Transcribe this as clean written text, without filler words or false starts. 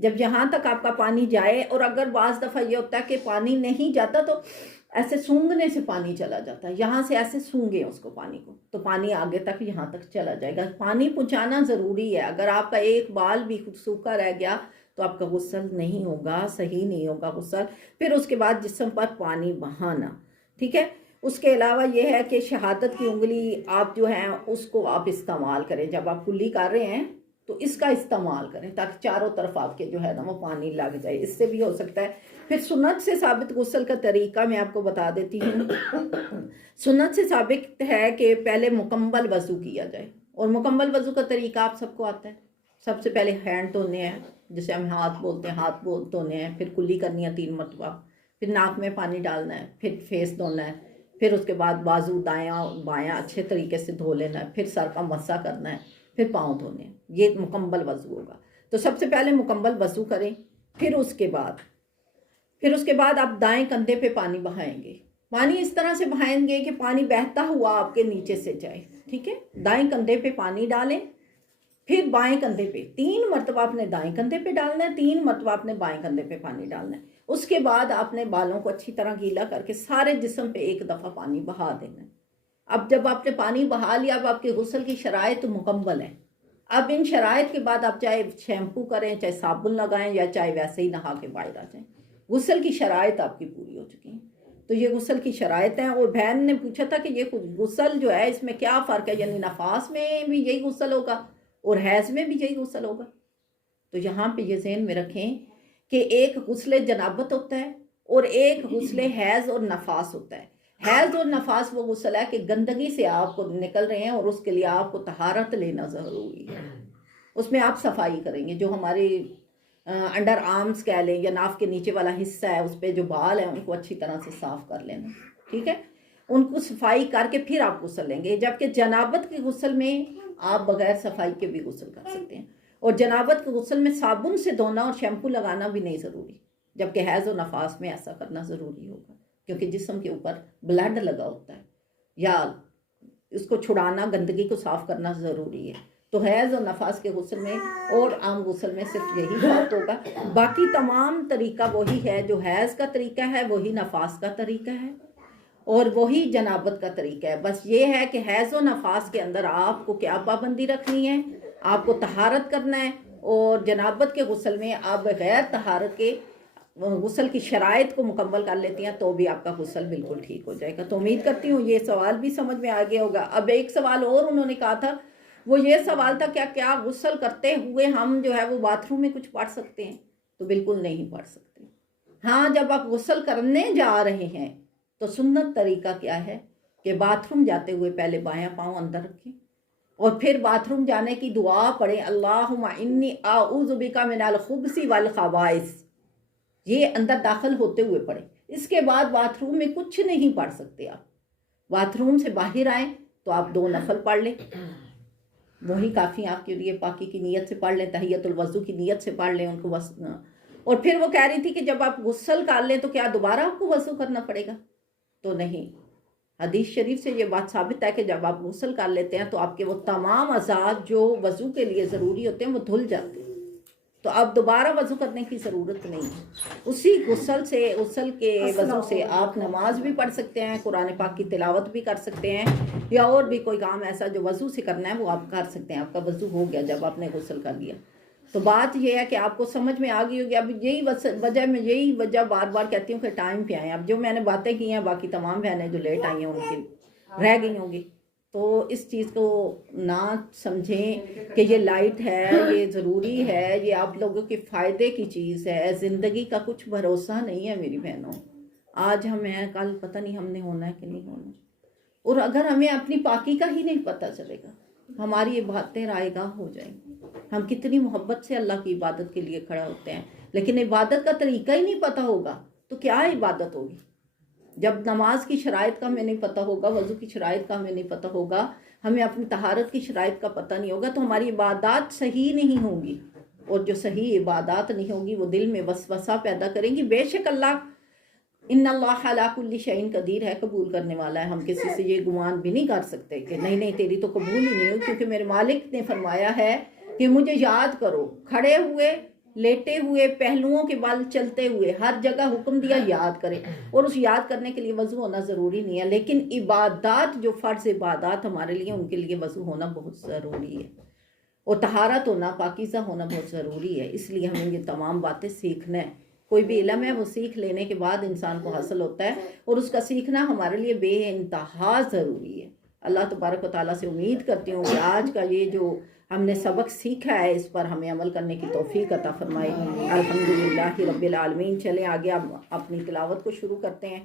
جب یہاں تک آپ کا پانی جائے، اور اگر بعض دفعہ یہ ہوتا ہے کہ پانی نہیں جاتا تو ایسے سونگنے سے پانی چلا جاتا ہے، یہاں سے ایسے سونگے اس کو پانی کو، تو پانی آگے تک یہاں تک چلا جائے گا۔ پانی پہنچانا ضروری ہے، اگر آپ کا ایک بال بھی سوکھا رہ گیا تو آپ کا غسل نہیں ہوگا، صحیح نہیں ہوگا غسل۔ پھر اس کے بعد جسم پر پانی بہانا، ٹھیک ہے۔ اس کے علاوہ یہ ہے کہ شہادت کی انگلی آپ جو ہیں اس کو آپ استعمال کریں، جب آپ کلی کر رہے ہیں تو اس کا استعمال کریں تاکہ چاروں طرف آپ کے جو ہے نا وہ پانی لگ جائے، اس سے بھی ہو سکتا ہے۔ پھر سنت سے ثابت غسل کا طریقہ میں آپ کو بتا دیتی ہوں۔ سنت سے ثابت ہے کہ پہلے مکمل وضو کیا جائے، اور مکمل وضو کا طریقہ آپ سب کو آتا ہے۔ سب سے پہلے ہینڈ دھونے ہیں، جسے ہم ہاتھ بولتے ہیں، ہاتھ دھونے ہیں، پھر کلی کرنی ہے 3 مرتبہ، پھر ناک میں پانی ڈالنا ہے، پھر فیس دھونا ہے، پھر اس کے بعد بازو دایاں بایاں اچھے طریقے سے دھو لینا ہے، پھر سر کا مسح کرنا ہے، پھر پاؤں دھونے ہیں۔ یہ مکمل وضو ہوگا۔ تو سب سے پہلے مکمل وضو کریں، پھر اس کے بعد آپ دائیں کندھے پہ پانی بہائیں گے۔ پانی اس طرح سے بہائیں گے کہ پانی بہتا ہوا آپ کے نیچے سے جائے، ٹھیک ہے۔ دائیں کندھے پہ پانی ڈالیں، پھر بائیں کندھے پہ 3 مرتبہ آپ نے دائیں کندھے پہ ڈالنا ہے، 3 مرتبہ آپ نے بائیں کندھے پہ پانی ڈالنا ہے۔ اس کے بعد آپ نے بالوں کو اچھی طرح گیلا کر کے سارے جسم پہ ایک دفعہ پانی بہا دینا ہے۔ اب جب آپ نے پانی بہا لیا، اب آپ کے غسل کی شرائط مکمل ہیں۔ اب ان شرائط کے بعد آپ چاہے شیمپو کریں، چاہے صابن لگائیں، یا چاہے ویسے ہی نہا کے باہر آ جائیں، غسل کی شرائط آپ کی پوری ہو چکی ہیں۔ تو یہ غسل کی شرائط ہیں۔ اور بہن نے پوچھا تھا کہ یہ غسل جو ہے اس میں کیا فرق ہے، یعنی نفاس میں بھی یہی غسل ہوگا اور حیض میں بھی یہی غسل ہوگا؟ تو یہاں پہ یہ ذہن میں رکھیں کہ ایک غسل جنابت ہوتا ہے اور ایک غسل حیض اور نفاس ہوتا ہے۔ حیض اور نفاس وہ غسل ہے کہ گندگی سے آپ کو نکل رہے ہیں اور اس کے لیے آپ کو طہارت لینا ضروری ہے۔ اس میں آپ صفائی کریں گے، جو ہمارے انڈر آرمز کہہ لیں یا ناف کے نیچے والا حصہ ہے، اس پہ جو بال ہیں ان کو اچھی طرح سے صاف کر لینا، ٹھیک ہے۔ ان کو صفائی کر کے پھر آپ غسل لیں گے، جبکہ جنابت کے غسل میں آپ بغیر صفائی کے بھی غسل کر سکتے ہیں، اور جنابت کے غسل میں صابن سے دھونا اور شیمپو لگانا بھی نہیں ضروری، جبکہ حیض و نفاس میں ایسا کرنا ضروری ہوگا، کیونکہ جسم کے اوپر بلڈ لگا ہوتا ہے، یا اس کو چھڑانا، گندگی کو صاف کرنا ضروری ہے۔ تو حیض اور نفاس کے غسل میں اور عام غسل میں صرف یہی بات ہوگا، باقی تمام طریقہ وہی ہے۔ جو حیض کا طریقہ ہے وہی نفاس کا طریقہ ہے، اور وہی جنابت کا طریقہ ہے۔ بس یہ ہے کہ حیض و نفاس کے اندر آپ کو کیا پابندی رکھنی ہے، آپ کو طہارت کرنا ہے، اور جنابت کے غسل میں آپ بغیر طہارت کے غسل کی شرائط کو مکمل کر لیتی ہیں تو بھی آپ کا غسل بالکل ٹھیک ہو جائے گا۔ تو امید کرتی ہوں یہ سوال بھی سمجھ میں آ گیا ہوگا۔ اب ایک سوال اور انہوں نے کہا تھا، وہ یہ سوال تھا کیا غسل کرتے ہوئے ہم جو ہے وہ باتھ روم میں کچھ پڑھ سکتے ہیں؟ تو بالکل نہیں پڑھ سکتے۔ ہاں، جب آپ غسل کرنے جا رہے ہیں تو سنت طریقہ کیا ہے کہ باتھ روم جاتے ہوئے پہلے بایاں پاؤں اندر رکھیں، اور پھر باتھ روم جانے کی دعا پڑھیں، اللہم انی اعوذ بک من الخبث والخبائث، یہ اندر داخل ہوتے ہوئے پڑھیں۔ اس کے بعد باتھ روم میں کچھ نہیں پڑھ سکتے آپ۔ باتھ روم سے باہر آئیں تو آپ 2 نفل پڑھ لیں، وہی کافی آپ کے لیے، پاکی کی نیت سے پڑھ لیں، تحیت الوضو کی نیت سے پڑھ لیں ان کو بس۔ اور پھر وہ کہہ رہی تھی کہ جب آپ غسل کر لیں تو کیا دوبارہ آپ کو وضو کرنا پڑے گا؟ تو نہیں، حدیث شریف سے یہ بات ثابت ہے کہ جب آپ غسل کر لیتے ہیں تو آپ کے وہ تمام اعضاء جو وضو کے لیے ضروری ہوتے ہیں وہ دھل جاتے ہیں، تو اب دوبارہ وضو کرنے کی ضرورت نہیں ہے۔ اسی غسل کے وضو سے آپ نماز بھی پڑھ سکتے ہیں، قرآن پاک کی تلاوت بھی کر سکتے ہیں، یا اور بھی کوئی کام ایسا جو وضو سے کرنا ہے وہ آپ کر سکتے ہیں۔ آپ کا وضو ہو گیا جب آپ نے غسل کر لیا۔ تو بات یہ ہے کہ آپ کو سمجھ میں آ گئی ہوگی۔ اب یہی وجہ بار بار کہتی ہوں کہ ٹائم پہ آئیں۔ اب جو میں نے باتیں کی ہیں، باقی تمام بہنیں جو لیٹ آئی ہیں ان کی رہ گئی ہوں گی، تو اس چیز کو نہ سمجھیں کہ یہ لائٹ ہے، یہ ضروری ہے، یہ آپ لوگوں کے فائدے کی چیز ہے۔ زندگی کا کچھ بھروسہ نہیں ہے میری بہنوں، آج ہم ہیں، کل پتہ نہیں ہم نے ہونا ہے کہ نہیں ہونا۔ اور اگر ہمیں اپنی پاکی کا ہی نہیں پتہ چلے گا، ہماری یہ باتیں رائے گاہ ہو جائیں گی۔ ہم کتنی محبت سے اللہ کی عبادت کے لیے کھڑا ہوتے ہیں، لیکن عبادت کا طریقہ ہی نہیں پتہ ہوگا تو کیا عبادت ہوگی؟ جب نماز کی شرائط کا ہمیں نہیں پتہ ہوگا، وضو کی شرائط کا ہمیں نہیں پتہ ہوگا، ہمیں اپنی طہارت کی شرائط کا پتہ نہیں ہوگا، تو ہماری عبادات صحیح نہیں ہوں گی، اور جو صحیح عبادات نہیں ہوگی وہ دل میں وسوسہ پیدا کریں گی۔ بے شک اللہ ان اللہ علی کل شیء قدیر ہے، قبول کرنے والا ہے۔ ہم کسی سے یہ گمان بھی نہیں کر سکتے کہ نہیں تیری تو قبول ہی نہیں ہوئی، کیونکہ میرے مالک نے فرمایا ہے کہ مجھے یاد کرو کھڑے ہوئے، لیٹے ہوئے پہلوؤں کے بل چلتے ہوئے ہر جگہ حکم دیا یاد کرے، اور اس یاد کرنے کے لیے وضو ہونا ضروری نہیں ہے، لیکن عبادات جو فرض عبادات ہمارے لیے ان کے لیے وضو ہونا بہت ضروری ہے، اور طہارت ہونا، پاکیزہ ہونا بہت ضروری ہے۔ اس لیے ہمیں یہ تمام باتیں سیکھنا ہے۔ کوئی بھی علم ہے وہ سیکھ لینے کے بعد انسان کو حاصل ہوتا ہے، اور اس کا سیکھنا ہمارے لیے بے انتہا ضروری ہے۔ اللہ تبارک و تعالیٰ سے امید کرتی ہوں کہ آج کا یہ جو ہم نے سبق سیکھا ہے اس پر ہمیں عمل کرنے کی توفیق عطا فرمائے۔ الحمدللہ رب العالمین۔ چلیں آگے اب اپنی تلاوت کو شروع کرتے ہیں۔